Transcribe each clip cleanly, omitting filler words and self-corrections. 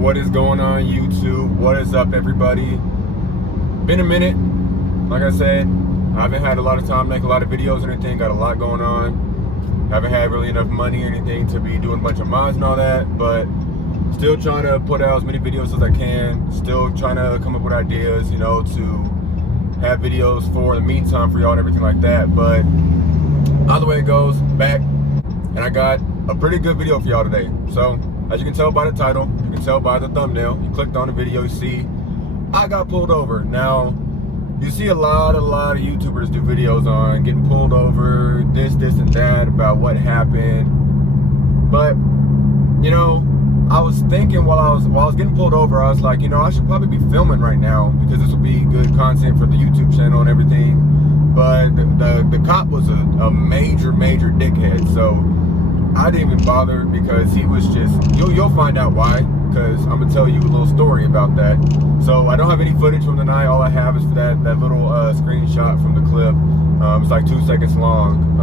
What is going on, YouTube? What is up, everybody? Been a minute. Like I said, I haven't had a lot of time to make a lot of videos or anything. Got a lot going on. Haven't had really enough money or anything to be doing a bunch of mods and all that, but still trying to put out as many videos as I can. Still trying to come up with ideas, you know, to have videos for the meantime for y'all and everything like that. But either way it goes, back, and I got a pretty good video for y'all today. So as you can tell by the title, you can tell by the thumbnail, you clicked on the video, you see I got pulled over. Now you see a lot of YouTubers do videos on getting pulled over, this and that, about what happened. But you know, I was thinking while I was getting pulled over, I was like, you know, I should probably be filming right now because this will be good content for the YouTube channel and everything. But the cop was a major dickhead, so I didn't even bother because he was just, you'll find out why, because I'm gonna tell you a little story about that. So I don't have any footage from the night. All I have is that little screenshot from the clip. It's like 2 seconds long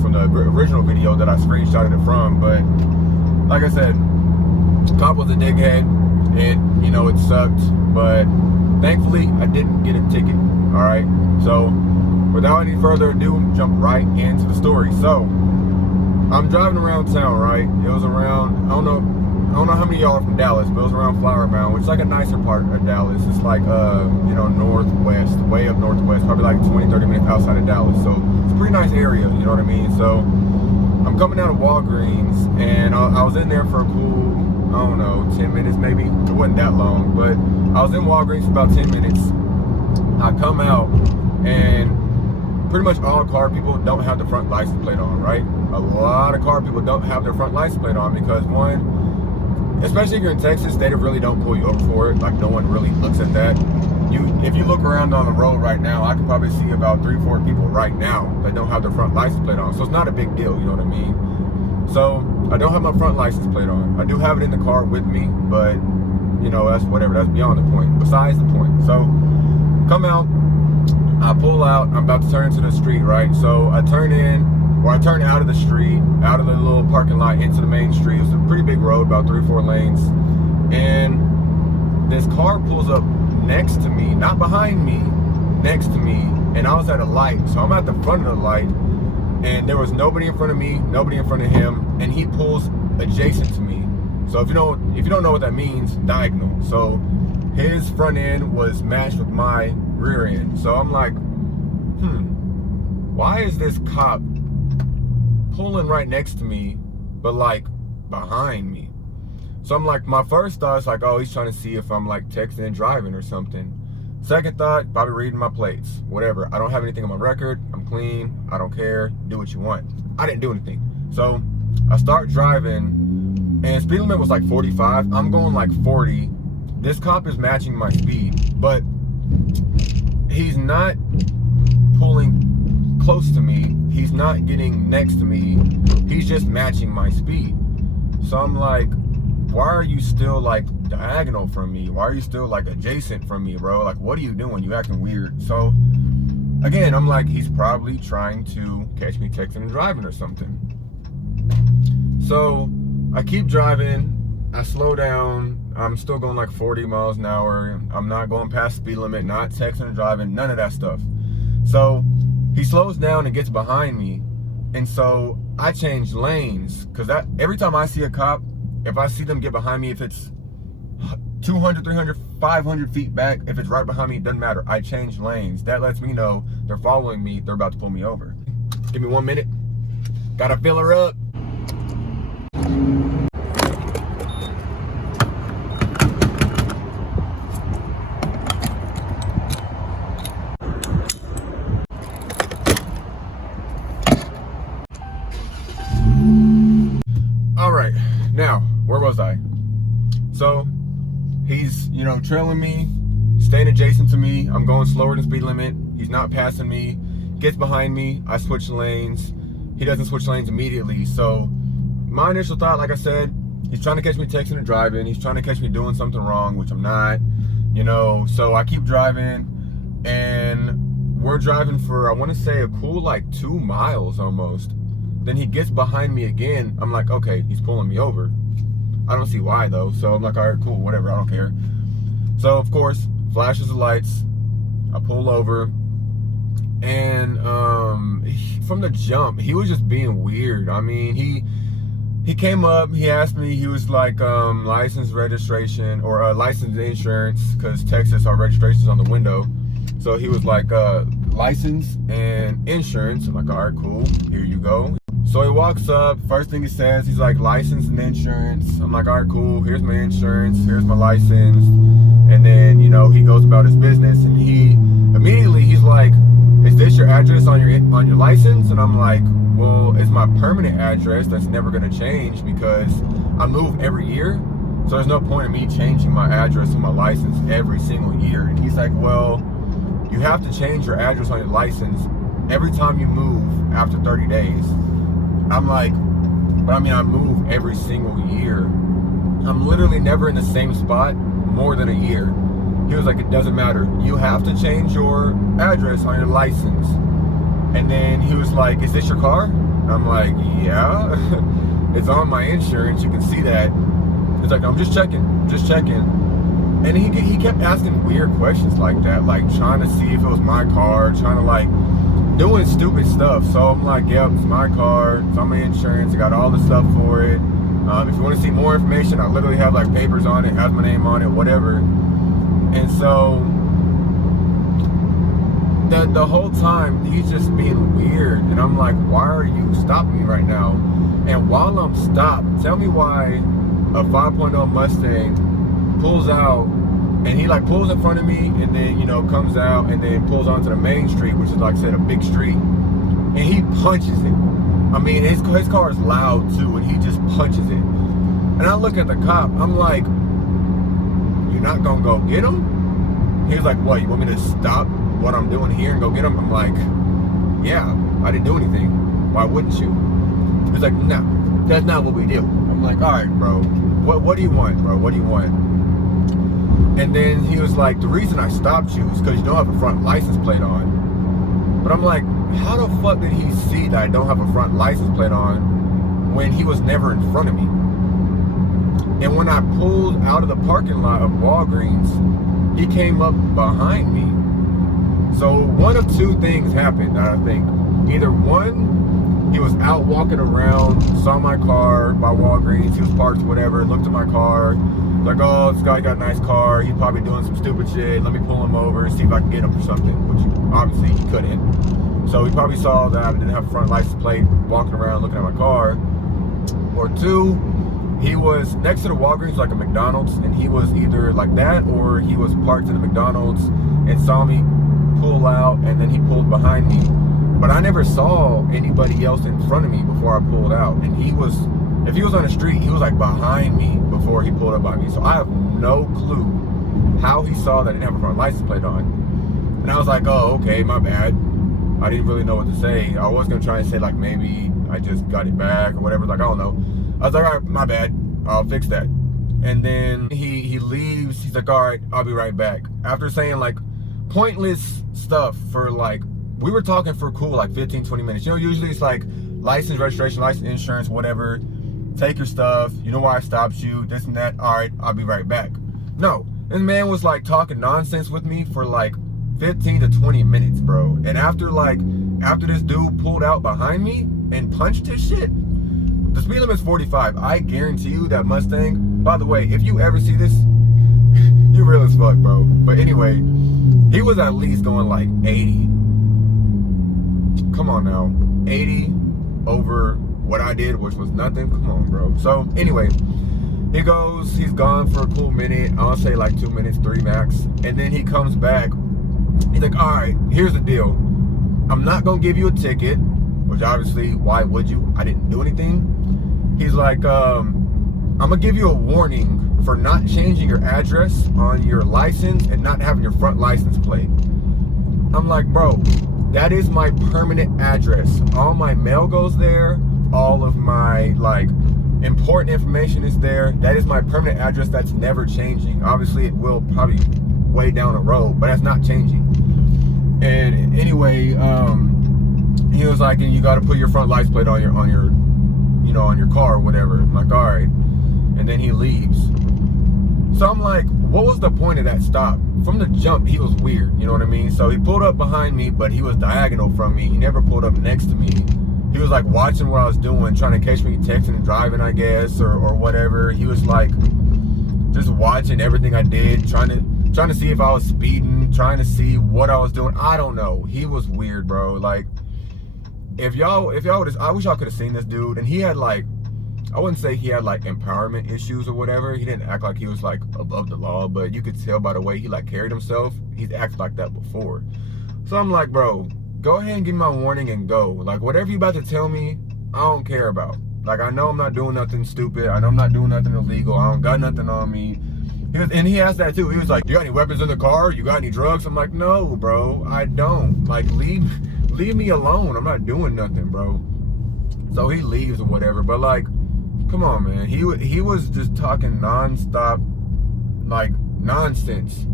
from the original video that I screenshotted it from. But like I said, cop was a dickhead. You know, it sucked, but thankfully I didn't get a ticket. All right. So without any further ado, jump right into the story. So I'm driving around town, right? It was around, I don't know how many of y'all are from Dallas, but it was around Flower Mound, which is like a nicer part of Dallas. It's like, you know, northwest, way up northwest, probably like 20-30 minutes outside of Dallas. So it's a pretty nice area, you know what I mean? So I'm coming out of Walgreens, and I was in there for a cool, I don't know, 10 minutes maybe. It wasn't that long, but I was in Walgreens for about 10 minutes. I come out, and pretty much all car people don't have the front license plate on, right? A lot of car people don't have their front license plate on because, one, especially if you're in Texas, they really don't pull you over for it. Like, no one really looks at that. If you look around on the road right now, I can probably see about 3-4 people right now that don't have their front license plate on. So it's not a big deal, you know what I mean? So I don't have my front license plate on. I do have it in the car with me, but you know, that's whatever. That's beyond the point. Besides the point. So come out, I pull out, I'm about to turn into the street, right? So I turn out of the street, out of the little parking lot into the main street. It's a pretty big road, about 3-4 lanes. And this car pulls up next to me, not behind me, next to me. And I was at a light, so I'm at the front of the light. And there was nobody in front of me, nobody in front of him. And he pulls adjacent to me. So if you don't know what that means, diagonal. So his front end was matched with my rear end. So I'm like, why is this cop pulling right next to me, but like behind me? So I'm like, my first thought is like, oh, he's trying to see if I'm like texting and driving or something. Second thought, probably reading my plates, whatever. I don't have anything on my record. I'm clean. I don't care. Do what you want. I didn't do anything. So I start driving, and speed limit was like 45. I'm going like 40. This cop is matching my speed, but he's not pulling close to me. He's not getting next to me. He's just matching my speed. So I'm like, why are you still like diagonal from me? Why are you still like adjacent from me, bro? Like, what are you doing? You acting weird. So again, I'm like, he's probably trying to catch me texting and driving or something. So I keep driving. I slow down. I'm still going like 40 miles an hour. I'm not going past speed limit, not texting and driving, none of that stuff. So he slows down and gets behind me. And so I change lanes, because every time I see a cop, if I see them get behind me, if it's 200, 300, 500 feet back, if it's right behind me, it doesn't matter. I change lanes. That lets me know they're following me. They're about to pull me over. Give me 1 minute. Gotta fill her up. All right, now, where was I? So he's, you know, trailing me, staying adjacent to me. I'm going slower than speed limit. He's not passing me. Gets behind me. I switch lanes. He doesn't switch lanes immediately. So my initial thought, like I said, he's trying to catch me texting and driving. He's trying to catch me doing something wrong, which I'm not, you know. So I keep driving, and we're driving for, I want to say, a cool like 2 miles almost. Then he gets behind me again. I'm like, okay, he's pulling me over. I don't see why though. So I'm like, all right, cool, whatever, I don't care. So of course, flashes the lights. I pull over, and from the jump, he was just being weird. I mean, he came up, he asked me, he was like, license, registration, or license, insurance, because Texas, our registration's on the window. So he was like, license and insurance. I'm like, all right, cool, here you go. So he walks up, first thing he says, he's like, license and insurance. I'm like, all right, cool, here's my insurance, here's my license. And then, you know, he goes about his business, and he's like, is this your address on your license? And I'm like, well, it's my permanent address that's never gonna change because I move every year. So there's no point in me changing my address on my license every single year. And he's like, well, you have to change your address on your license every time you move after 30 days. I'm like, but I mean, I move every single year. I'm literally never in the same spot more than a year. He was like, it doesn't matter. You have to change your address on your license. And then he was like, is this your car? I'm like, yeah. It's on my insurance. You can see that. He's like, I'm just checking. And he kept asking weird questions like that, like trying to see if it was my car, trying to like doing stupid stuff. So I'm like, yep, it's my car. It's on my insurance. I got all the stuff for it. If you want to see more information, I literally have like papers on it, has my name on it, whatever. And so the whole time he's just being weird, and I'm like, why are you stopping me right now? And while I'm stopped, tell me why a 5.0 Mustang pulls out, and he like pulls in front of me, and then, you know, comes out and then pulls onto the main street, which is like I said, a big street, and he punches it. I mean, his car is loud too, and he just punches it. And I look at the cop, I'm like, you're not gonna go get him? He was like, what, you want me to stop what I'm doing here and go get him? I'm like, yeah, I didn't do anything. Why wouldn't you? He's like, no, that's not what we do. I'm like, all right, bro, what do you want, bro? What do you want? And then he was like, the reason I stopped you is because you don't have a front license plate on. But I'm like, how the fuck did he see that I don't have a front license plate on when he was never in front of me? And when I pulled out of the parking lot of Walgreens, he came up behind me. So one of two things happened, I think. Either one, he was out walking around, saw my car by Walgreens, he was parked, whatever, looked at my car, like, oh, this guy got a nice car, he's probably doing some stupid shit, let me pull him over and see if I can get him for something, which obviously he couldn't. So he probably saw that I didn't have a front license plate, walking around looking at my car. Or two, he was next to the Walgreens, like a McDonald's, and he was either like that or he was parked in the McDonald's and saw me pull out, and then he pulled behind me. But I never saw anybody else in front of me before I pulled out. And he was, if he was on the street, he was like behind me before he pulled up by me. So I have no clue how he saw that I didn't have a front license plate on. And I was like, oh, okay, my bad. I didn't really know what to say. I was gonna try and say like, maybe I just got it back or whatever, like, I don't know. I was like, all right, my bad, I'll fix that. And then he leaves. He's like, all right, I'll be right back. After saying like pointless stuff for like, we were talking for cool like 15-20 minutes. You know, usually it's like license, registration, license, insurance, whatever, take your stuff, you know why I stopped you, this and that, all right, I'll be right back. No, this man was like talking nonsense with me for like 15 to 20 minutes, bro. And after this dude pulled out behind me and punched his shit, the speed limit's 45. I guarantee you that Mustang, by the way, if you ever see this, you real as fuck, bro. But anyway, he was at least going like 80. Come on now, 80 over what I did, which was nothing. Come on, bro. So anyway, he goes, he's gone for a cool minute. I'll say like 2 minutes, 3 max. And then he comes back. He's like, all right, here's the deal. I'm not gonna give you a ticket, which obviously, why would you? I didn't do anything. He's like, I'm gonna give you a warning for not changing your address on your license and not having your front license plate. I'm like, bro, that is my permanent address. All my mail goes there. All of my like important information is there. That is my permanent address. That's never changing. Obviously, it will probably way down the road, but that's not changing. And anyway, he was like, and you got to put your front license plate on your you know, on your car or whatever. I'm like, all right. and then he leaves. So I'm like, what was the point of that stop? From the jump, he was weird, you know what I mean? So he pulled up behind me, but he was diagonal from me. He never pulled up next to me. He was like watching what I was doing, trying to catch me texting and driving, I guess, or whatever. He was like just watching everything I did, trying to see if I was speeding, trying to see what I was doing. I don't know. He was weird, bro. Like, if y'all would, I wish y'all could have seen this dude. And he had like, I wouldn't say he had like empowerment issues or whatever. He didn't act like he was like above the law, but you could tell by the way he like carried himself. He's acted like that before. So I'm like, bro, go ahead and give me my warning and go. Like, whatever you about to tell me, I don't care about. Like, I know I'm not doing nothing stupid. I know I'm not doing nothing illegal. I don't got nothing on me. And he asked that too. He was like, you got any weapons in the car? You got any drugs? I'm like, no, bro, I don't. Like, leave me alone. I'm not doing nothing, bro. So he leaves or whatever. But like, come on, man. He was just talking nonstop, like nonsense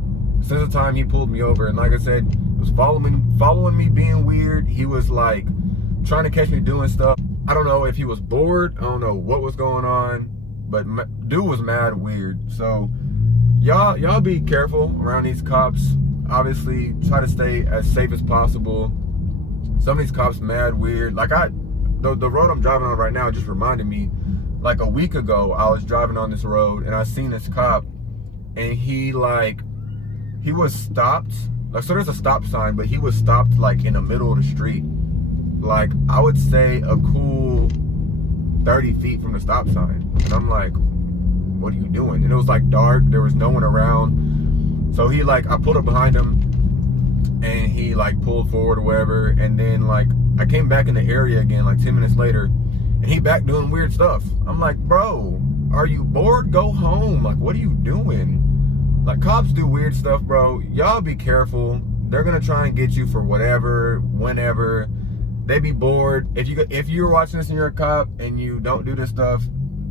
since the time he pulled me over. And like I said, he was following me, being weird. He was like trying to catch me doing stuff. I don't know if he was bored. I don't know what was going on, but dude was mad weird. So y'all be careful around these cops. Obviously, try to stay as safe as possible. Some of these cops mad weird. Like the road I'm driving on right now just reminded me, like a week ago, I was driving on this road and I seen this cop, and he was stopped. Like, so there's a stop sign, but he was stopped like in the middle of the street. Like, I would say a cool 30 feet from the stop sign. And I'm like, what are you doing? And it was like dark, there was no one around. So he like, I pulled up behind him and he like pulled forward or whatever. And then like, I came back in the area again like 10 minutes later, and he back doing weird stuff. I'm like, bro, are you bored? Go home. Like, what are you doing? Like, cops do weird stuff, bro. Y'all be careful. They're gonna try and get you for whatever, whenever. They be bored. If you're watching this and you're a cop and you don't do this stuff,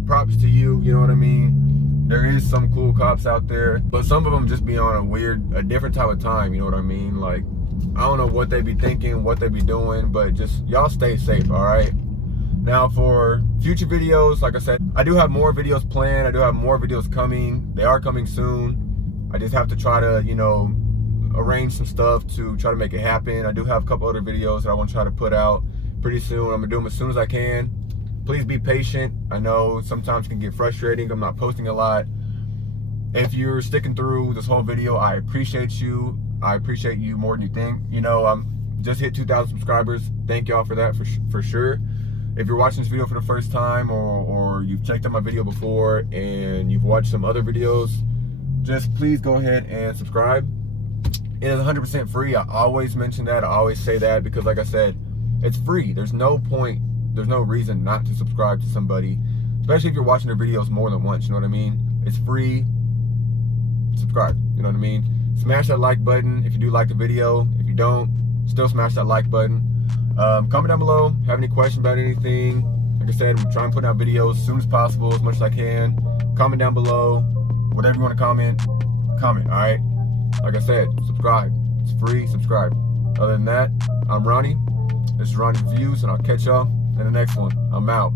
props to you, you know what I mean? There is some cool cops out there, but some of them just be on a different type of time, you know what I mean? Like, I don't know what they be thinking, what they be doing, but just, y'all stay safe, all right? Now, for future videos, like I said, I do have more videos planned. I do have more videos coming. They are coming soon. I just have to try to, you know, arrange some stuff to try to make it happen. I do have a couple other videos that I want to try to put out pretty soon. I'm gonna do them as soon as I can. Please be patient. I know sometimes it can get frustrating. I'm not posting a lot. If you're sticking through this whole video, I appreciate you. I appreciate you more than you think. You know, I'm just hit 2,000 subscribers. Thank y'all for that, for sure. If you're watching this video for the first time, or you've checked out my video before and you've watched some other videos, just please go ahead and subscribe. It is 100% free. I always mention that. I always say that because, like I said, it's free. There's no point, there's no reason not to subscribe to somebody, especially if you're watching their videos more than once, you know what I mean? It's free. Subscribe, you know what I mean? Smash that like button if you do like the video. If you don't, still smash that like button. Comment down below, have any questions about anything. Like I said, I'm trying to put out videos as soon as possible, as much as I can. Comment down below, whatever you want to comment, all right? Like I said, subscribe. It's free, subscribe. Other than that, I'm Ronnie. This is Ronnie Reviews, and I'll catch y'all in the next one. I'm out.